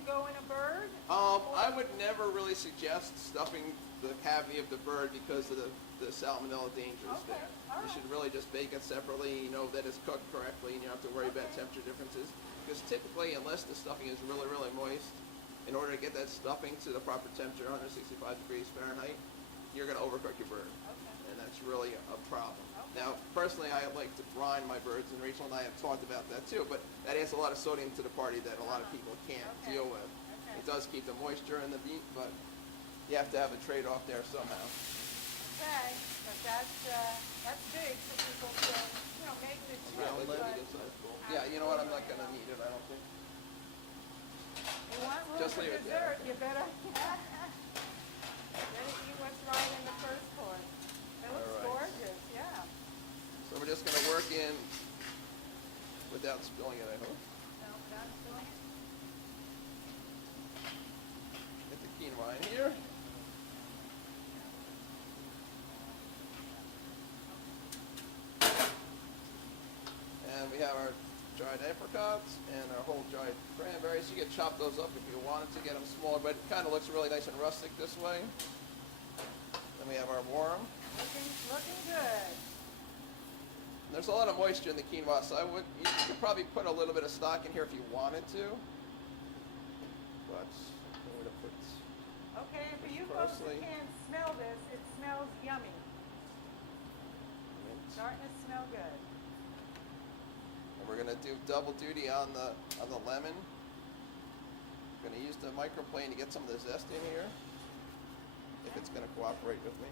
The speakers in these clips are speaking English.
to go in a bird? I would never really suggest stuffing the cavity of the bird because of the salmonella dangers Okay, there. all You right. should really just bake it separately. You know that it's cooked correctly, and you don't have to worry about Okay. temperature differences. Because typically, unless the stuffing is really, really moist, in order to get that stuffing to the proper temperature, 165 degrees Fahrenheit, you're going to overcook your bird. Okay. And that's really a problem. Okay. Now, personally, I like to brine my birds, and Rachel and I have talked about that too, but that adds a lot of sodium to the party that a lot of people can't Okay. deal with. Okay. It does keep the moisture in the meat, but you have to have a trade-off there somehow. Okay, but that's big for people to, make the two. Really but good size bowl. Yeah, you know what? I'm not going to need it, I don't think. you want room Just for leave it there. dessert, you better eat what's right in the first course. It looks All right. gorgeous, yeah. So we're just going to work in without spilling it, I hope. No, that's doing it. Get the quinoa in here. And we have our dried apricots and our whole dried cranberries. You can chop those up if you wanted to get them smaller, but it kind of looks really nice and rustic this way. Then we have our warm. Looking good. There's a lot of moisture in the quinoa, so you could probably put a little bit of stock in here if you wanted to. But I'm going to put. Okay, and for you folks who Parsley. can't smell this, it smells yummy. mint. Starting to smell good. And we're going to do double duty on the lemon. Going to use the microplane to get some of the zest in here, if it's going to cooperate with me.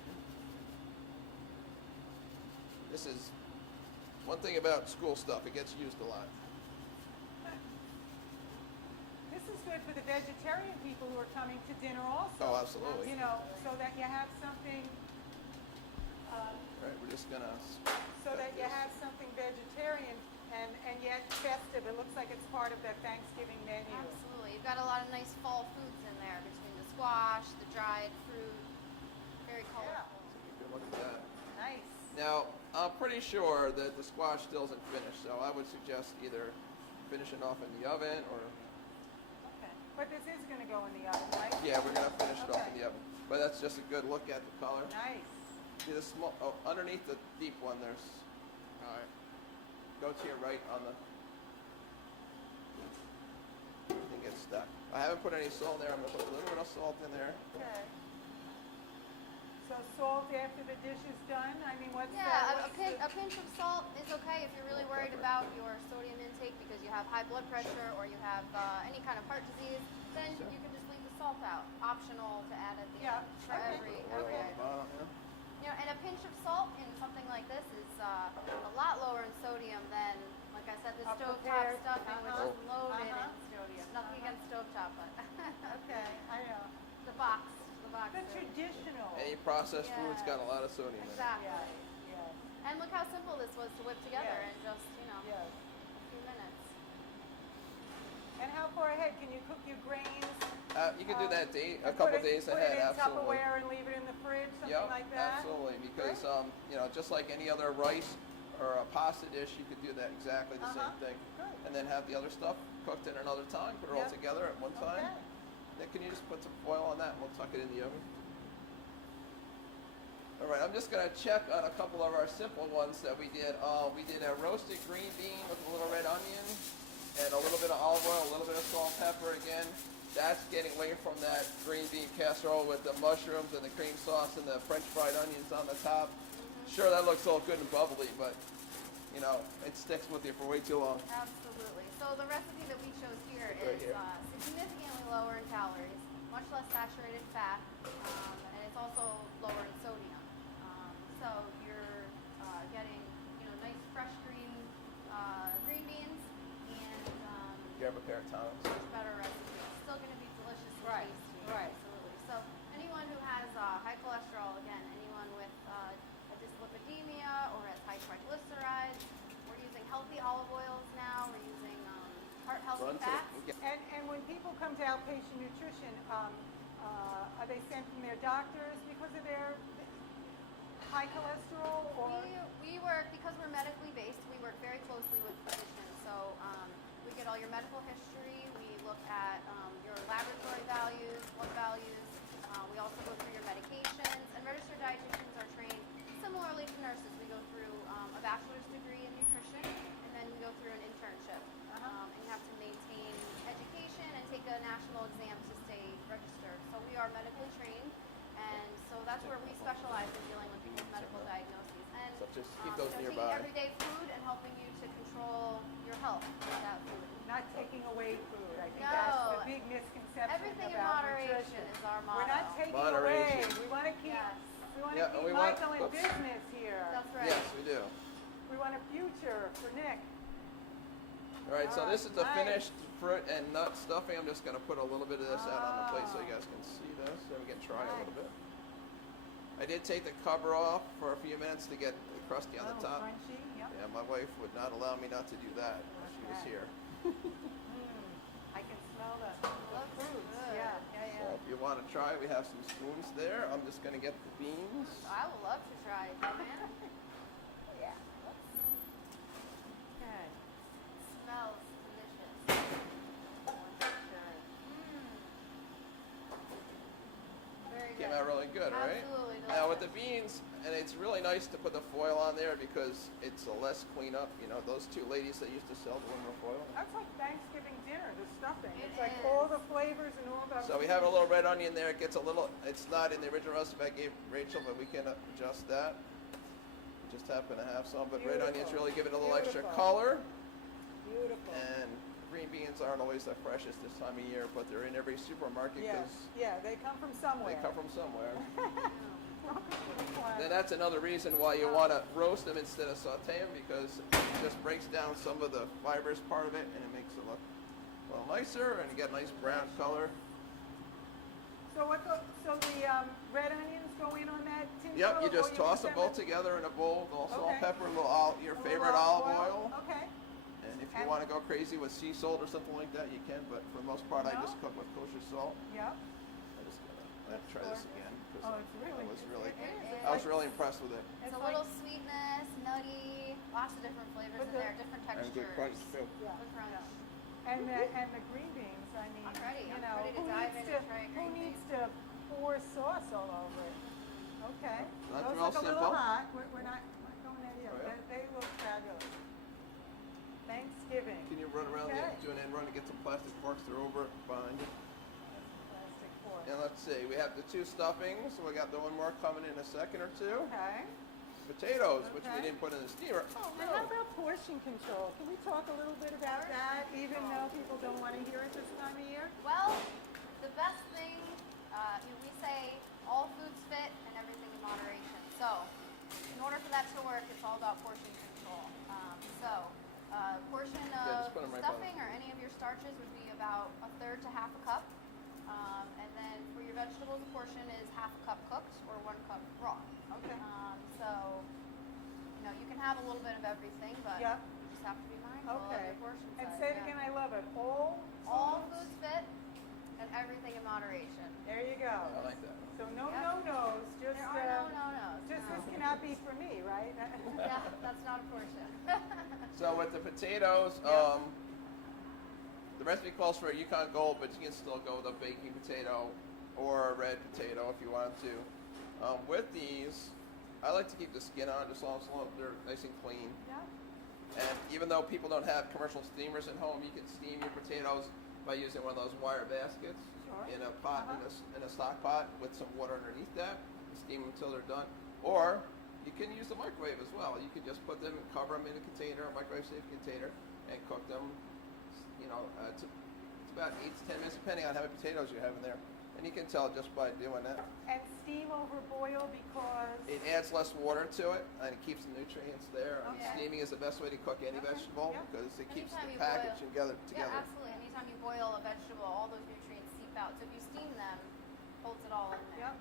This is one thing about school stuff, it gets used a lot. This is good for the vegetarian people who are coming to dinner also. Oh, absolutely. So that you have something, All right, we're just going to... so that you have something vegetarian and yet festive. It looks like it's part of the Thanksgiving menu. Absolutely. You've got a lot of nice fall foods in there between the squash, the dried fruit. Very colorful. Good look at that. Nice. Now, I'm pretty sure that the squash still isn't finished, so I would suggest either finishing off in the oven or... Okay. But this is going to go in the oven, right? Yeah, we're going to finish it off in Okay. the oven. But that's just a good look at the color. Nice. See the small, underneath the deep one, there's... All right. Go to your right on the... Everything gets stuck. I haven't put any salt in there. I'm going to put a little bit of salt in there. Okay. So salt after the dish is done? I mean, what's Yeah, what's the- a pinch of salt is okay if you're really worried about your sodium intake because you have high blood pressure or you have any kind of heart disease. Then you can just leave the salt out. Optional to add at the Yeah, end for okay. every Oil on the item. bottom, yeah. And a pinch of salt in something like this is a lot lower in sodium than, like I said, the A stovetop prepared- stuffing, which is loaded Uh-huh. in sodium. Nothing against stovetop, but Okay, I know. the box. The traditional. Any processed food's got a lot of sodium in it. Exactly. Yes, yes, And look how simple this was to whip together Yes. in just, yes. a few minutes. And how far ahead can you cook your grains? You can do that a and couple put it- days ahead, Put it in absolutely. Tupperware and leave it in the fridge, something Yep, like that? absolutely. Because Great. just like any other rice or a pasta dish, you could do that exactly the Uh-huh. same thing. Good. And then have the other stuff cooked at another time. Put it all Yep. together at one time. Okay. Then can you just put some foil on that and we'll tuck it in the oven. All right, I'm just going to check on a couple of our simple ones that we did. We did a roasted green bean with a little red onion and a little bit of olive oil, a little bit of salt and pepper again. That's getting away from that green bean casserole with the mushrooms and the cream sauce and the French fried onions on the top. Sure, that looks all good and bubbly, but it sticks with you for way too long. Absolutely. So the recipe that we chose here Right is here. significantly lower in calories, much less saturated fat, and it's also lower in sodium. So you're getting nice fresh green beans and Grab a pair of tongs. much better recipe. It's still going to be delicious and Right, tasty. right. Absolutely. So anyone who has high cholesterol, again, anyone with a dyslipidemia or has high triglycerides, we're using healthy olive oils now. We're using heart-healthy fats. And when people come to outpatient nutrition, are they sent from their doctors because of their high cholesterol or? We work, because we're medically based, we work very closely with physicians. So we get all your medical history. We look at your also go through your medications, and registered dietitians are trained similarly to nurses. We go through a bachelor's degree in nutrition, and then we go through an internship. And you have to maintain education and take a national exam to stay registered. So we are medically trained, and so that's where we specialize in dealing with people's medical diagnoses. And So just keep those taking nearby. everyday food and helping you to control your health with that food. Not taking away food. I think No. that's the big misconception Everything in about moderation nutrition. is our motto. We're not taking Moderation. away. We want to keep. Yes. We want to Yeah, keep we want- Michael in oops. business here. That's right. Yes, we do. We want a future for Nick. All right, so this is the Nice. finished fruit and nut stuffing. I'm just going to put a little bit of this out on the plate so you guys can see this, so we can try a little bit. I did take the cover off for a few minutes to get the crusty on the top. Crunchy. Yep. Yeah, my wife would not allow me not to do that when she was Okay. here. I can smell the Looks fruits. good. Yeah. So if you want to try, we have some spoons there. I'm just going to get the beans. I would love to try it, man. Yeah. Let's see. Okay. Smells delicious. Very good. Came out really good, right? Absolutely delicious. Now with the beans, and it's really nice to put the foil on there because it's a less cleanup. You know, those two ladies that used to sell the aluminum foil. That's like Thanksgiving dinner, the stuffing. It It's like is. all the flavors and all the. So we have a little red onion there. It gets a little, it's not in the original recipe I gave Rachel, but we can adjust that. We just happen to have some, but red onions Beautiful. really give it a little extra Beautiful. color. Beautiful. And green beans aren't always the freshest this time of year, but they're in every supermarket Yeah. because Yeah, they come from somewhere. they come from somewhere. Then Then that's another reason why you want to roast them instead of saute them because it just breaks down some of the fibrous part of it and it makes it look a little nicer and you get a nice brown color. So the red onions go in on that tin Yep, foil, you just or toss put them both together in a bowl, a little salt, Okay. pepper, your a little favorite olive oil. Okay. And if you And- want to go crazy with sea salt or something like that, you can, but for the most part, I No? just cook with kosher salt. Yep. I just gotta That's try this gorgeous. again because Oh, it's really. I was really, It is. I was really impressed with it. It's It's a like- little sweetness, nutty, lots of different flavors But in the- there, different And textures. good crunch too. Yeah. Good crunch. And the green beans. I mean, I'm ready. you I'm know, ready to who dive needs in to and try a who green needs bean. to pour sauce all over it? Okay. That's Those real look a little simple. hot. We're not going there yet. Oh, yeah? They look fabulous. Thanksgiving. Can you run around Okay. do an end run and get some plastic forks? They're over behind you. That's a plastic fork. And let's see, we have the two stuffings. We got the one more coming in a second or two. Okay. Potatoes, which we Okay. didn't put in the steamer. Oh And how no! about portion control? Can we talk a little bit about that, even though people don't want to hear it this time of year? Well, the best thing, we say all foods fit and everything in moderation. So, in order for that to work, it's all about portion control. Portion just of put 'em right stuffing or any of your starches would be about a third to half a cup. And then for your vegetables, a portion is half a cup cooked or 1 cup raw. Okay. So, you can have a little bit of everything, but Yep. you just have to be mindful of Okay. your portion And size. say it yeah. again, I love it. All All foods fit and everything in moderation. There you go. I like that. So no Yeah. no-nos, just, There are no-nos. just no. this cannot be for me, right? Yeah, that's not a portion. So with the potatoes, Yeah. the recipe calls for a Yukon Gold, but you can still go with a baking potato or a red potato if you want to. With these, I like to keep the skin on just as long as they're nice and clean. Yeah. And even though people don't have commercial steamers at home, you can steam your potatoes by using one of those wire baskets Sure. in a pot, Uh-huh. in a stock pot with some water underneath that. Steam them until they're done. Or you can use the microwave as well. You can just put them and cover them in a container, a microwave-safe container, and cook them. It's about 8 to 10 minutes, depending on how many potatoes you have in there. And you can tell just by doing that. And steam over boil because. It adds less water to it, and it keeps the nutrients there. And Okay. steaming is the best way to cook any Okay. vegetable Yeah. because it keeps Anytime the you package boil- together. Yeah, absolutely. Anytime you boil a vegetable, all those nutrients seep out. So if you steam them, holds it all in there. Yep.